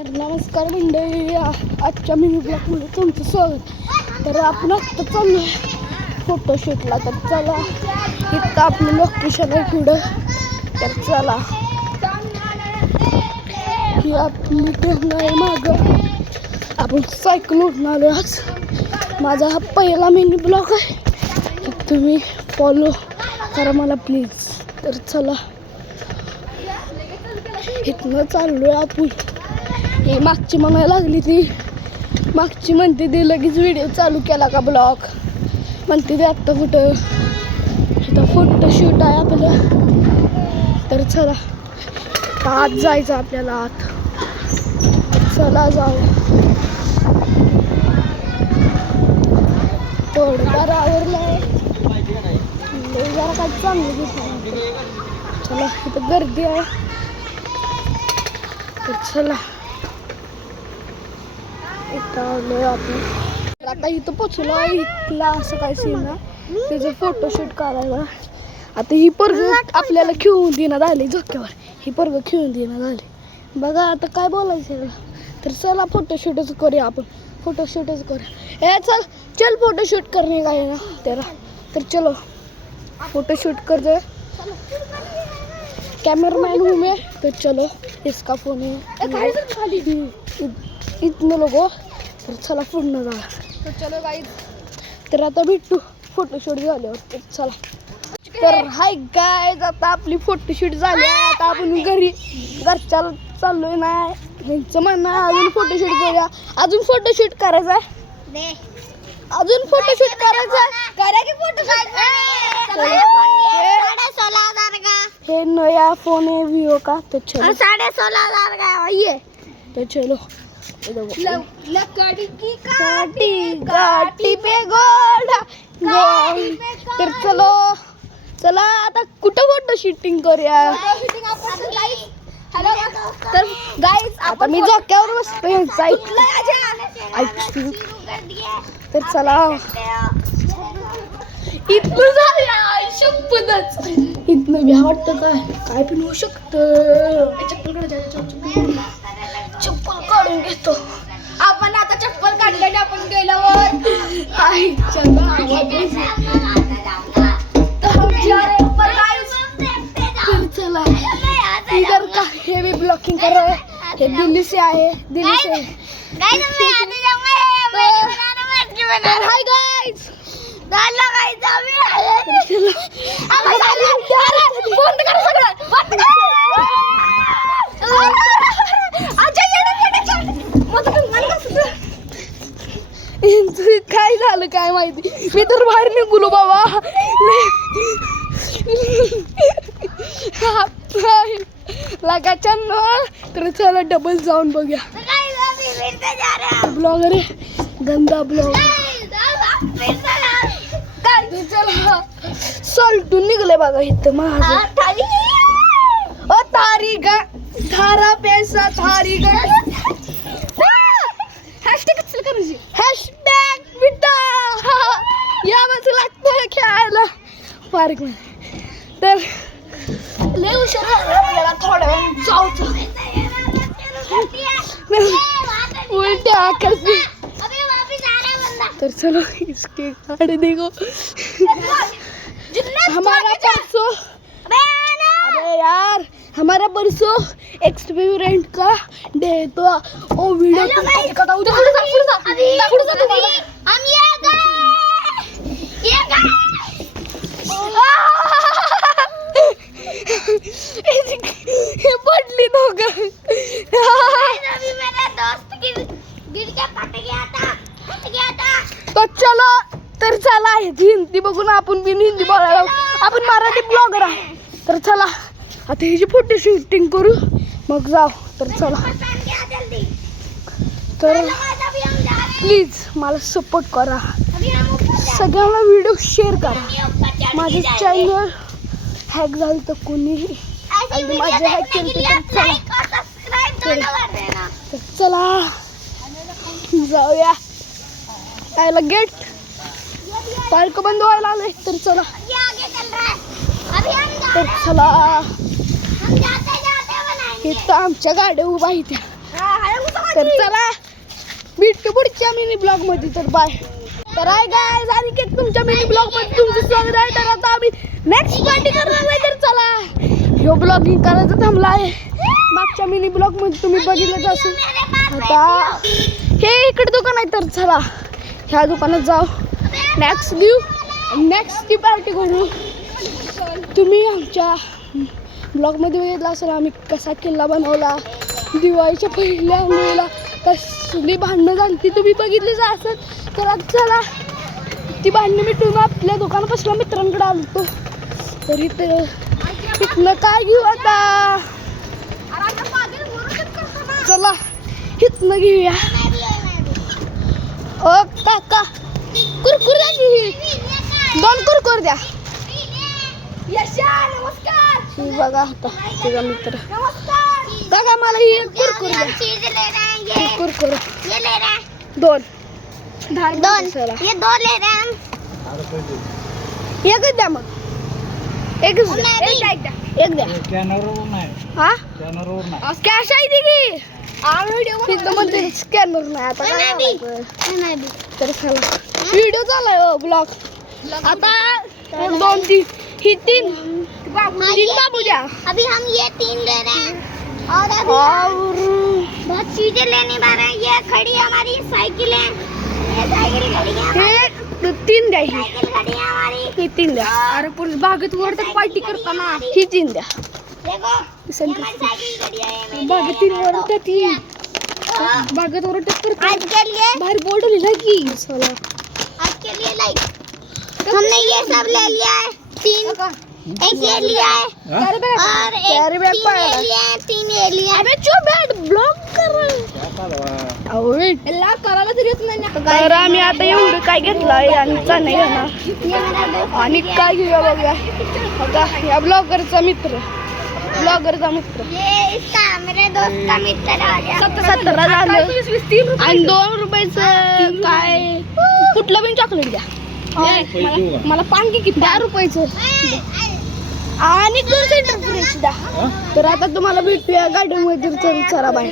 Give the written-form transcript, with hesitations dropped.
तर नमस्कार मंडळी, आजच्या मिनी ब्लॉगमध्ये तुमचं स्वागत. तर आपण आत्ता चाललो आहे फोटोशूटला. तर चला, इतकं आपलं लोकेशन आहे पुढं. तर चला, ही आपली ट्रेन आहे मागं. आपण सायकल उठून आलो आज. माझा हा पहिला मिनी ब्लॉग आहे, तर तुम्ही फॉलो करा मला प्लीज. तर चला, इथनं चाललोय आपण. हे मागची म्हणायला लागली ती, मागची म्हणते ती लगेच व्हिडिओ चालू केला का ब्लॉग, म्हणते ते आत्ता कुठं इथं फोटोशूट आहे आपलं. तर चला, आत जायचं आपल्याला. आत चला जाऊ. थोडं जरा आवरलं आहे, जरा काय चांगलं दिसत. चला, इथं गर्दी आहे. तर चला, इथं आलोय आपण. आता इथं पोचलो आहे. इथला असं काय सीन आहे, त्याचं फोटोशूट करायला. आता ही पोरगं आपल्याला खेळून देण्यात आली झोक्यावर. ही पोरगं खेळून देण्यात आली. बघा आता काय बोलायचं. तर चला, फोटोशूटच करूया आपण. फोटोशूटच करूया. चल चल, फोटोशूट करने का है ना तेरा. तर चलो, फोटोशूट कर दे. कैमरामैन हूँ मैं, तो चलो इसका फोन है इतने लोगों. तर चला पूर्ण जा. तर चलो गाईज, तर आता भेटू फोटोशूट झाल्यावर. तर चला. तर हाय गाईज, आता आपली फोटोशूट झाली आहे. आता आपण घरच्याला चाललोय. नाही, ह्यांचं म्हणणं अजून फोटोशूट करूया. अजून फोटोशूट करायचं आहे. अजून फोटोशूट करायचं आहे. करा की फोटोशूट. हे नया फोन है विवो का. तो चलो 16,500 का ये. तो चलो, लकड़ी की काटी पे घोड़ा. तर चलो, चला आता कुठं फोटो शूटिंग करूया. तर गाईज, आता मी झोक्यावर बसतोय. तर चला, इथनं झालं शपथच. इथनं भ्या वाटतं. काय पण होऊ शकतं. चप्पल काढून घेतो आपण. आता चप्पल काढल्याने आपण गेल्यावर चला, इधर का हे भी ब्लॉकिंग कर रहे हैं. हे दिल्ली से आए, दिल्ली से. हाय गाइस, बंद कर सगळं, बंद कर. काय झालं काय माहिती. मी तर बाहेर निघलो बाबा. लगाच्या न. तर चला डबल जाऊन बघूया. ब्लॉगर आहे, गंदा ब्लॉग. चला, सॉल्टून निघले बघा इथं माझं. तारी गा थारा पैसा थारी गा. हॅशटॅग करायची. हॅशटॅग बिटा या माझं लागतं खेळायला पार्क मध्ये. तर लय हुशार झालं आपल्याला. थोड्या वेळ जाऊचं उलटे आकर्षण. तर चलो, इसके गाड़ी देखो. हमारा परसों, अबे यार, हमारा परसों एक्सपीरियंस का डे. तो वो वीडियो हे पडली दोघं. तो चलो, तर चला, हिंदी बघून आपण बिन हिंदी बोलायला. आपण मराठी ब्लॉगर आहे. तर चला, आता ह्याची फोटो शूटिंग करू, मग जाऊ. तर चला, तर प्लीज मला सपोर्ट करा. सगळ्यांना व्हिडिओ शेअर करा. माझे चॅनल हॅक झालं तर कोणीही आणि माझे हॅक केलं तर चला जाऊया. यायला गेट पार्क बंद व्हायला आलंय. तर चला, तर चला, इथं आमच्या गाड्या उभा इथे. मागच्या मिनी ब्लॉग मध्ये. तर बाय. तर आहे गाईज आणि तुमच्या मिनी ब्लॉग मध्ये तुमचं स्वागत आहे. तर आता आम्ही नेक्स्ट पार्टी करणार आहे. तर चला ह्यो ब्लॉगिंग करायचं थांबला आहे. मागच्या मिनी ब्लॉग मध्ये तुम्ही बघितलंच असेल. आता हे इकडे दुकान आहे. तर चला ह्या दुकानात जाऊ, नेक्स्टची पार्टी करू. तुम्ही आमच्या ब्लॉगमध्ये बघितलं असेल आम्ही कसा किल्ला बनवला. दिवाळीच्या पहिल्या वेळेला कसली भांडणं झाली ती तुम्ही बघितलीच असेल. तर आता चला ती भांडणं मिटून आपल्या दुकानापासून मित्रांकडे आलो. तर इथनं काय घेऊ आता, चला इथनं घेऊया. ओ काका कुरकुर द्या की, 2 कुरकुर द्या. ही बघा आता तुझा मित्र. काका मला ही कुरकुर द्या. कुरकुर 2 एकच द्या. मग एकच द्या. एक द्या. हा कॅश आहे ती की तिथं म्हणते स्कॅनर नाही. आता काय तर चला व्हिडिओ चाललाय हो ब्लॉग. आता 2-3 ही 3 बाबू द्या. अभी हम ये 3 ले रहे हैं और अभी बहुत चीजें लेने वाले हैं. ये खड़ी हमारी साइकिल है, ये साइकिल खड़ी है, हे 3 द्या. ही साइकिल खड़ी है हमारी. ही 3 द्या. अरे पण बागेत वर तर पार्टी करताना ही 3 द्या. देखो ये हमारी साइकिल खड़ी है. बागेत वर तर ती बागेत वर टक्कर आज के लिए बाहेर बोर्ड लिहिला की. चला आज के लिए लाइक हमने ये सब ले लिया है. 3 एक ये लिया है और एक 3 ये लिया है, 3 ये लिया है. अबे चुप बैठ ब्लॉग कर रहा. अहो वेट ला करायला तरी येत नाही. तर आम्ही आता एवढं काय घेतलंय आणि नाही घेणार आणि काय घेऊया बघूया. आता या ब्लॉगरचा मित्र ये इसका मेरे दोस्त का मित्र आ गया. 17 झालं आणि 2 रुपयाचं काय कुठलं पण चॉकलेट द्या. मला पान किती 10 रुपयाचं आणि 2 सेंटर फ्रेश द्या. तर आता तुम्हाला भेटूया गार्डन मध्ये. चला बाय.